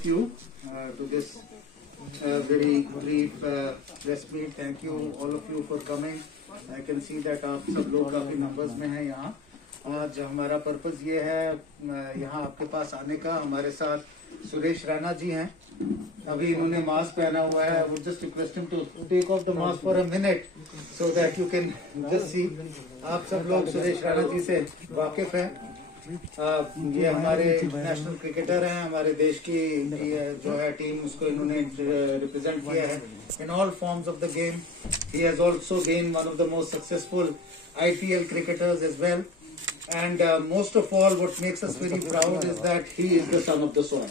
of you to this very brief press meet. Thank you all of you for coming. I can see that आप सब लोग काफी numbers में हैं यहाँ. आज हमारा पर्पस ये है यहाँ आपके पास आने का. हमारे साथ सुरेश रैना जी हैं. अभी इन्होंने मास्क पहना हुआ है. I would just request him to take off the mask for a minute so that you can just see. आप सब लोग सुरेश रैना जी से वाकिफ हैं. ये हमारे इंटरनेशनल क्रिकेटर हैं. हमारे देश की जो है टीम उसको इन्होंने रिप्रेजेंट किया है in all forms of the game. He has also been one of the most successful IPL cricketers as well. And most of all, what makes us very proud is that he is the son of the soil.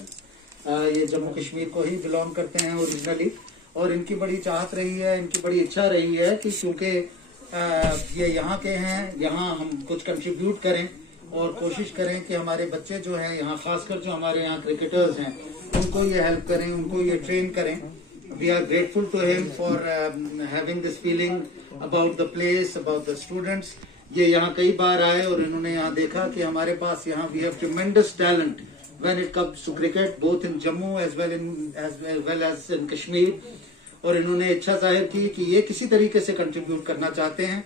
ये जम्मू कश्मीर को ही belong करते हैं originally. और इनकी बड़ी चाहत रही है, इनकी बड़ी इच्छा रही है कि क्योंकि ये यहाँ के हैं, यहाँ हम कुछ कंट्रीब्यूट करें और कोशिश करें कि हमारे बच्चे जो हैं यहाँ, खासकर जो हमारे यहाँ क्रिकेटर्स हैं, उनको ये हेल्प करें, उनको ये ट्रेन करें. We are grateful to him for having this feeling about the place, about the students. ये यहाँ कई बार आए और इन्होंने यहाँ देखा कि हमारे पास यहाँ we have tremendous talent when it comes to cricket, both in Jammu as well as in Kashmir. और इन्होंने इच्छा जाहिर की कि ये किसी तरीके से कंट्रीब्यूट करना चाहते हैं.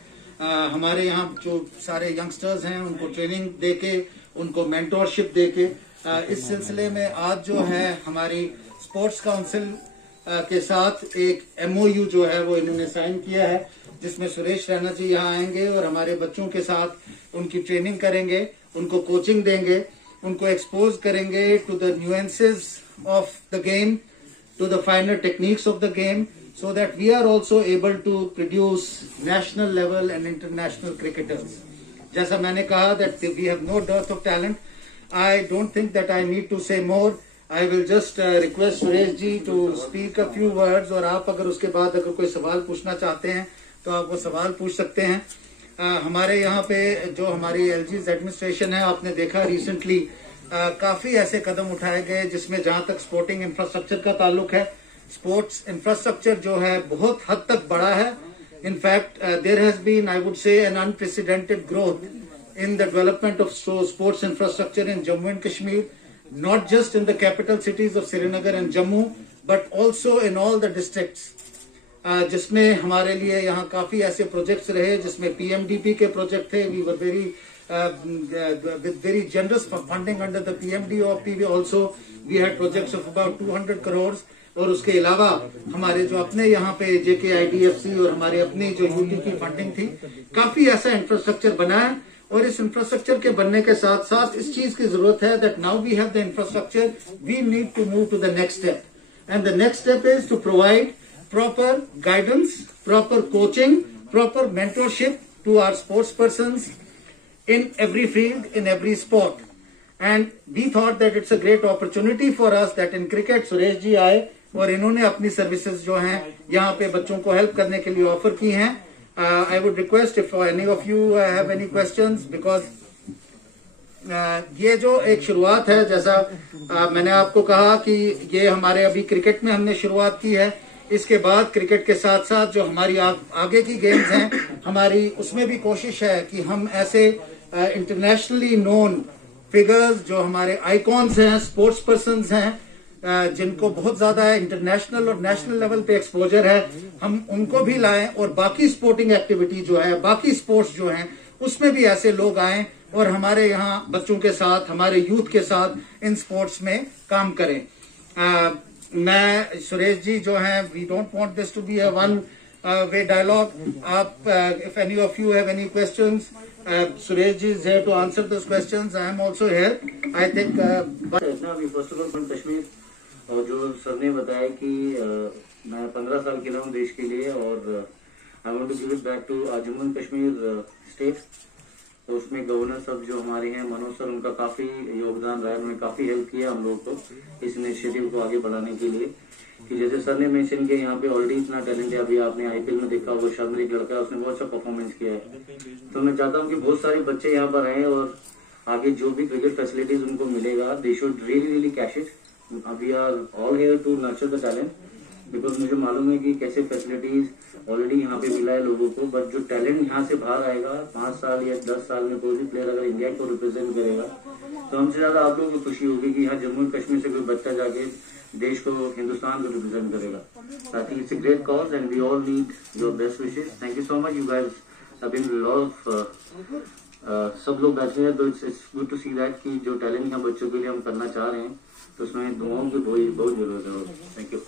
हमारे यहाँ जो सारे यंगस्टर्स हैं उनको ट्रेनिंग देके, उनको मेंटोरशिप देके, इस सिलसिले में आज जो है हमारी स्पोर्ट्स काउंसिल के साथ एक MOU जो है वो इन्होंने साइन किया है, जिसमें सुरेश रैना जी यहाँ आएंगे और हमारे बच्चों के साथ उनकी ट्रेनिंग करेंगे, उनको कोचिंग देंगे, उनको एक्सपोज करेंगे to the nuances of the game, to the finer techniques of the game, so that we are also able to produce national level and international cricketers. जैसा मैंने कहा that we have no dearth of talent. I don't think that I need to say more. I will just request Suresh ji to speak a few words. और आप अगर उसके बाद अगर कोई सवाल पूछना चाहते हैं तो आप वो सवाल पूछ सकते हैं. हमारे यहाँ पे जो हमारी LG's एडमिनिस्ट्रेशन है, आपने देखा रिसेंटली काफी ऐसे कदम उठाए गए जिसमें जहाँ तक स्पोर्टिंग इंफ्रास्ट्रक्चर का ताल्लुक है, स्पोर्ट्स इंफ्रास्ट्रक्चर जो है बहुत हद तक बड़ा है. In fact there has been, I would say, an unprecedented growth in the development of sports infrastructure in Jammu and Kashmir, not just in the capital cities of Srinagar and Jammu, but also in all the districts. जिसमें हमारे लिए यहाँ काफी ऐसे projects रहे जिसमें PMDP के project थे. We were with very generous funding under the PMDP also. We had projects of about 200 crores. और उसके अलावा हमारे जो अपने यहाँ पे JKIDFC और हमारे अपनी जो UT की फंडिंग थी, काफी ऐसा इंफ्रास्ट्रक्चर बना है. और इस इंफ्रास्ट्रक्चर के बनने के साथ साथ इस चीज की जरूरत है that now we have the infrastructure, we need to move to the next step. And the next step is to provide proper guidance, proper coaching, proper mentorship to our sports persons in every field, in every sport. And we thought that it's a great opportunity for us that in cricket Suresh ji आए और इन्होंने अपनी services जो हैं यहाँ पे बच्चों को हेल्प करने के लिए ऑफर की हैं. I would request if any of you have any questions, because ये जो एक शुरुआत है, जैसा मैंने आपको कहा कि ये हमारे अभी क्रिकेट में हमने शुरुआत की है. इसके बाद क्रिकेट के साथ साथ जो हमारी आगे की गेम्स हैं हमारी, उसमें भी कोशिश है कि हम ऐसे इंटरनेशनली नोन फिगर्स जो हमारे आइकॉन्स हैं, स्पोर्ट्स पर्सन्स हैं, जिनको बहुत ज्यादा इंटरनेशनल और नेशनल लेवल पे एक्सपोजर है, हम उनको भी लाएं और बाकी स्पोर्टिंग एक्टिविटी जो है, बाकी स्पोर्ट्स जो हैं, उसमें भी ऐसे लोग आएं और हमारे यहाँ बच्चों के साथ, हमारे यूथ के साथ इन स्पोर्ट्स में काम करें. मैं सुरेश जी जो हैं, we don't want this to be a one way dialogue. आप if any of you have any questions, Suresh ji is here to answer those questions. I am also here. I think first of all from Kashmir, और जो sir ने बताया कि मैं 15 साल खेला हूँ देश के लिए और I want to give it back to Jammu and Kashmir state. तो उसमें गवर्नर सब जो हमारे हैं, मनोज सर, उनका काफी योगदान रहा है. उन्होंने काफी हेल्प किया हम लोग को इस इनिशिएटिव को आगे बढ़ाने के लिए. कि जैसे सर ने मेंशन किया, यहाँ पे ऑलरेडी इतना टैलेंट है. अभी आपने IPL में देखा वो शामिल एक लड़का है, उसने बहुत अच्छा परफॉर्मेंस किया है. तो मैं चाहता हूँ कि बहुत सारे बच्चे यहाँ पर आए और आगे जो भी क्रिकेट फैसिलिटीज उनको मिलेगा, they should really cash it. We are all here to nurture the talent. Because मुझे मालूम है कि कैसे फैसिलिटीज ऑलरेडी यहाँ पे मिला है लोगों को, बट जो टैलेंट यहाँ से बाहर आएगा 5 साल या 10 साल में कोई भी प्लेयर अगर इंडिया को रिप्रेजेंट करेगा तो हमसे ज्यादा आप लोगों को खुशी होगी कि यहाँ जम्मू कश्मीर से कोई बच्चा जाके देश को, हिंदुस्तान को रिप्रेजेंट करेगा। I think it's a great cause and we all need your best wishes. Thank you so much, you guys have been lot of सब लोग बैठे हैं, तो it's good to see that कि जो टैलेंट यहाँ बच्चों के लिए हम करना चाह रहे हैं तो उसमें दुआओं की बहुत जरूरत है। Thank you.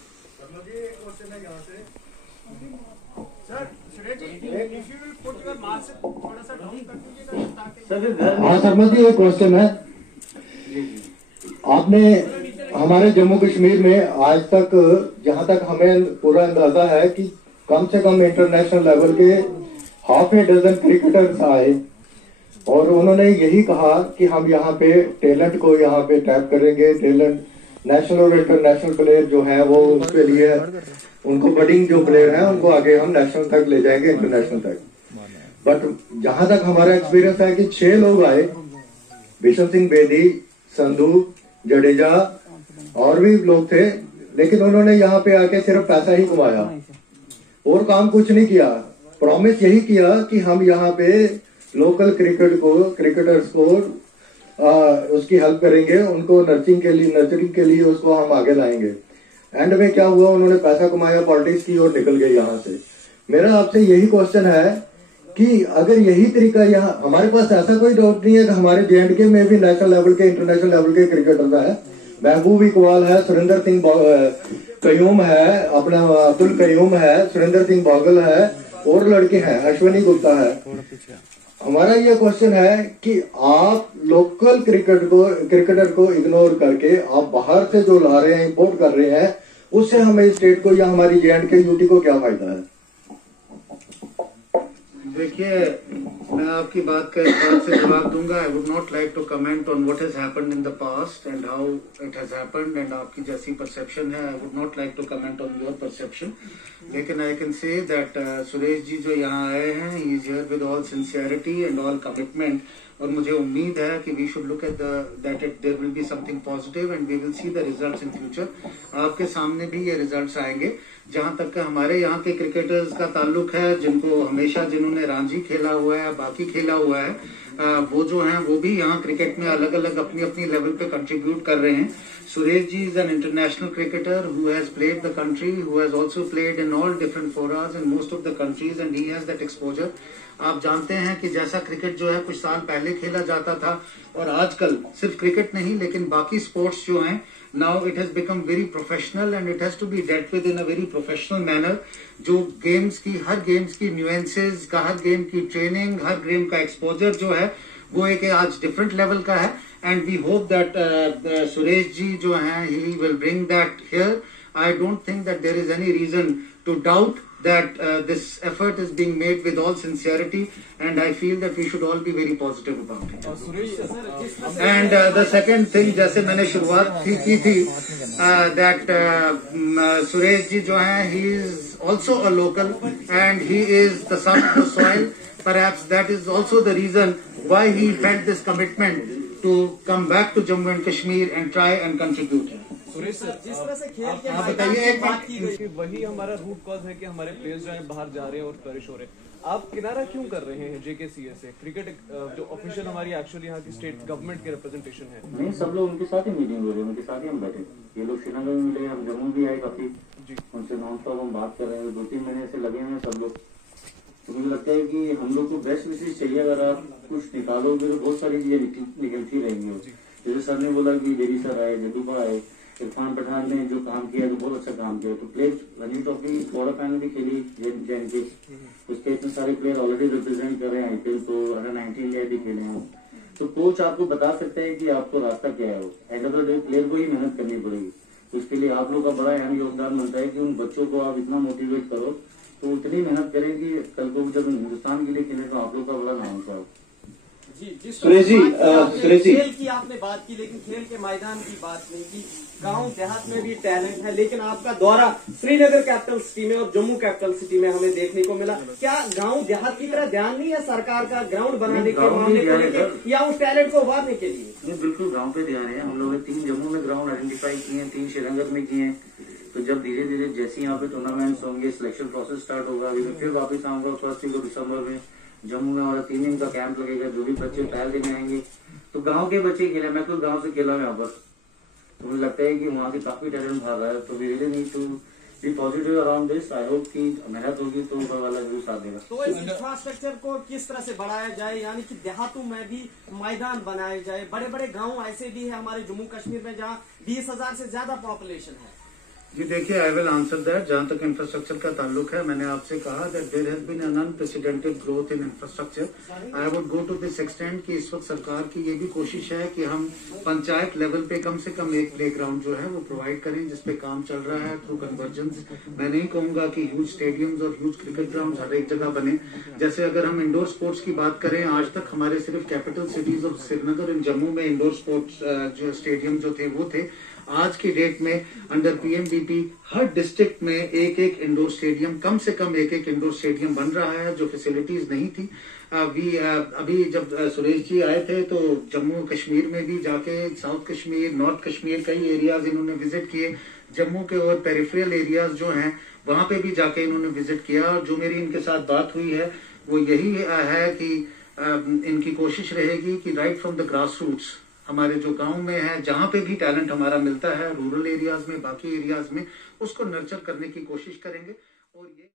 हाँ शर्मा जी, एक क्वेश्चन है। आपने हमारे जम्मू कश्मीर में आज तक, जहाँ तक हमें पूरा अंदाजा है कि कम से कम इंटरनेशनल लेवल के हाफ ए डजन क्रिकेटर्स आए और उन्होंने यही कहा कि हम यहाँ पे टैलेंट को यहाँ पे टैप करेंगे, टैलेंट नेशनल और इंटरनेशनल प्लेयर जो है वो उसके लिए उनको बडिंग जो प्लेयर है उनको आगे हम नेशनल तक ले जाएंगे, इंटरनेशनल तक। बट जहां तक हमारा एक्सपीरियंस है कि 6 लोग आए, बिशन सिंह बेदी, संधू, जडेजा और भी लोग थे, लेकिन उन्होंने यहाँ पे आके सिर्फ पैसा ही कमाया और काम कुछ नहीं किया। प्रॉमिस यही किया कि हम यहाँ पे लोकल क्रिकेटर्स को उसकी हेल्प करेंगे, उनको नर्चरिंग के लिए उसको हम आगे लाएंगे। एंड में क्या हुआ, उन्होंने पैसा कमाया, पॉलिटिक्स की और निकल गए यहाँ से। मेरा आपसे यही क्वेश्चन है कि अगर यही तरीका यहाँ, हमारे पास ऐसा कोई डाउट नहीं है कि हमारे J&K में भी नेशनल लेवल के, इंटरनेशनल लेवल के क्रिकेटर है। महबूब इकबाल है, सुरेंद्र सिंह कयूम है, अपना अब्दुल कयूम है, सुरेंद्र सिंह बागल है और लड़के हैं, अश्विनी गुप्ता है। हमारा ये क्वेश्चन है कि आप लोकल क्रिकेटर को इग्नोर करके आप बाहर से जो ला रहे हैं, इंपोर्ट कर रहे हैं, उससे हमें स्टेट को या हमारी J&K यूटी को क्या फायदा है? देखिए, मैं आपकी बात का इस बात से जवाब दूंगा। I would not like to comment on what has happened in the past and how it has happened, and आपकी जैसी परसेप्शन है, I would not like to comment on your perception. लेकिन I can say that Suresh ji जो यहाँ आए हैं, he is here with all sincerity and all commitment, और मुझे उम्मीद है कि we should look at that it there will be something positive and we will see the results in future. आपके सामने भी ये रिजल्ट्स आएंगे। जहां तक हमारे यहाँ के क्रिकेटर्स का ताल्लुक है, जिनको हमेशा, जिन्होंने रणजी खेला हुआ है, बाकी खेला हुआ है, वो जो हैं वो भी यहाँ क्रिकेट में अलग अलग अपनी अपनी लेवल पे कंट्रीब्यूट कर रहे हैं। Suresh ji is an international cricketer who has played the country, who has also played in all different fora in most of the countries and he has that exposure. आप जानते हैं कि जैसा क्रिकेट जो है कुछ साल पहले खेला जाता था और आजकल सिर्फ क्रिकेट नहीं लेकिन बाकी स्पोर्ट्स जो हैं, now it has become very professional and it has to be dealt with in a very professional manner. जो गेम्स की, हर गेम्स की न्यूएंसेस का, हर गेम की ट्रेनिंग, हर गेम का एक्सपोजर जो है वो एक आज डिफरेंट लेवल का है। And we hope that Suresh ji जो हैं, he will bring that here. I don't think that there is any reason to doubt that this effort is being made with all sincerity, and I feel that we should all be very positive about it. And the second thing, जैसे मैंने शुरुआत की थी, that Suresh ji जो हैं, he is also a local and he is the son of the soil. Perhaps that is also the reason why he felt this commitment to come back to Jammu and Kashmir and try and contribute. Suresh sir, जिस तरह से खेल के बताइए, एक बात की गई, वही हमारा रूट कॉज है कि हमारे प्लेयर्स जो हैं बाहर जा रहे हैं और पेरिश हो रहे हैं। आप किनारा क्यों कर रहे हैं JKCA से? क्रिकेट जो ऑफिशियल हमारी एक्चुअली यहाँ की स्टेट गवर्नमेंट के रिप्रेजेंटेशन है। नहीं, सब लोग उनके साथ ही मीटिंग हो रही है, उनके साथ ही हम बैठे। ये लोग श्रीनगर में मिले, हम जम्मू भी आए काफी, उनसे नॉन स्टॉप हम बात कर रहे हैं। 2-3 महीने से लगे हैं सब लोग। तो मुझे लगता है कि हम लोग को बेस्ट विशेष चाहिए। अगर आप कुछ निकालोगे तो बहुत सारी चीजें निकलती रहेंगी। जैसे सर ने बोला कि बेरी सर आए, जदूबा आए, इरफान पठान ने जो काम किया तो बहुत अच्छा काम किया। तो player Ranji trophy quarter final भी खेली J&K, उसके इतने सारे प्लेयर ऑलरेडी रिप्रेजेंट कर रहे हैं IPL, तो अंडर 19 इंडिया भी खेले हैं। तो कोच आपको बता सकते हैं कि आपको रास्ता क्या है। End of the day player को ही मेहनत करनी पड़ेगी। तो उसके लिए आप लोग का बड़ा अहम योगदान बनता है कि उन बच्चों को आप इतना मोटिवेट करो तो उतनी मेहनत करें कि कल को जब हिंदुस्तान के लिए खेले तो आप लोग का बड़ा नाम होगा। सुरेश जी, खेल की आपने बात की लेकिन खेल के मैदान की बात नहीं की। गांव देहात में भी टैलेंट है, लेकिन आपका दौरा श्रीनगर कैपिटल सिटी में और जम्मू कैपिटल सिटी में हमें देखने को मिला। क्या गांव देहात की तरह ध्यान नहीं है सरकार का ग्राउंड बनाने के मामले को लेकर या उस टैलेंट को उभारने के लिए? नहीं, बिल्कुल गाँव पे ध्यान है। हम लोग 3 जम्मू में ग्राउंड आइडेंटिफाई किए हैं, 3 श्रीनगर में किए हैं। तो जब धीरे धीरे जैसे यहाँ पे टूर्नामेंट्स होंगे, सिलेक्शन प्रोसेस स्टार्ट होगा, अभी मैं फिर वापस आऊंगा 1 दिसंबर में जम्मू में हमारा 3 दिन का कैंप लगेगा। जो भी बच्चे ट्रायल देने आएंगे तो गांव के बच्चे खेले, मैं खुद गांव से खेला हूं यहाँ पर, तो मुझे लगता है कि वहाँ से काफी टैलेंट भाग रहा है। तो we really need to be positive around this. I hope कि मेहनत होगी तो ऊपर वाला जरूर साथ देगा। तो इस इंफ्रास्ट्रक्चर को किस तरह से बढ़ाया जाए, यानी कि देहातों में भी मैदान बनाए जाए। बड़े बड़े गांव ऐसे भी है हमारे जम्मू कश्मीर में जहां 20,000 से ज्यादा पॉपुलेशन है। जी देखिए, आई विल आंसर दैट। जहां तक इंफ्रास्ट्रक्चर का ताल्लुक है, मैंने आपसे कहा that there has been an unprecedented growth in infrastructure. I would go to this extent कि इस वक्त सरकार की ये भी कोशिश है कि हम पंचायत लेवल पे कम से कम एक प्लेग्राउंड जो है वो प्रोवाइड करें, जिसपे काम चल रहा है थ्रू कन्वर्जेंस। मैं नहीं कहूंगा कि ह्यूज स्टेडियम्स और ह्यूज क्रिकेट ग्राउंड हर एक जगह बने। जैसे अगर हम इंडोर स्पोर्ट्स की बात करें, आज तक हमारे सिर्फ capital cities of Srinagar and Jammu में इंडोर स्पोर्ट्स जो स्टेडियम जो थे वो थे। आज की डेट में अंडर पीएमडीपी हर डिस्ट्रिक्ट में एक एक इंडोर स्टेडियम, कम से कम एक एक इंडोर स्टेडियम बन रहा है, जो फैसिलिटीज नहीं थी। अभी जब सुरेश जी आए थे तो जम्मू कश्मीर में भी जाके, साउथ कश्मीर, नॉर्थ कश्मीर, कई एरियाज इन्होंने विजिट किए। जम्मू के और पेरिफेरल एरियाज जो हैं वहां पे भी जाके इन्होंने विजिट किया। और जो मेरी इनके साथ बात हुई है वो यही है कि इनकी कोशिश रहेगी कि right from the grass roots, हमारे जो गांव में है, जहां पे भी टैलेंट हमारा मिलता है, रूरल एरियाज में, बाकी एरियाज में, उसको नर्चर करने की कोशिश करेंगे। और ये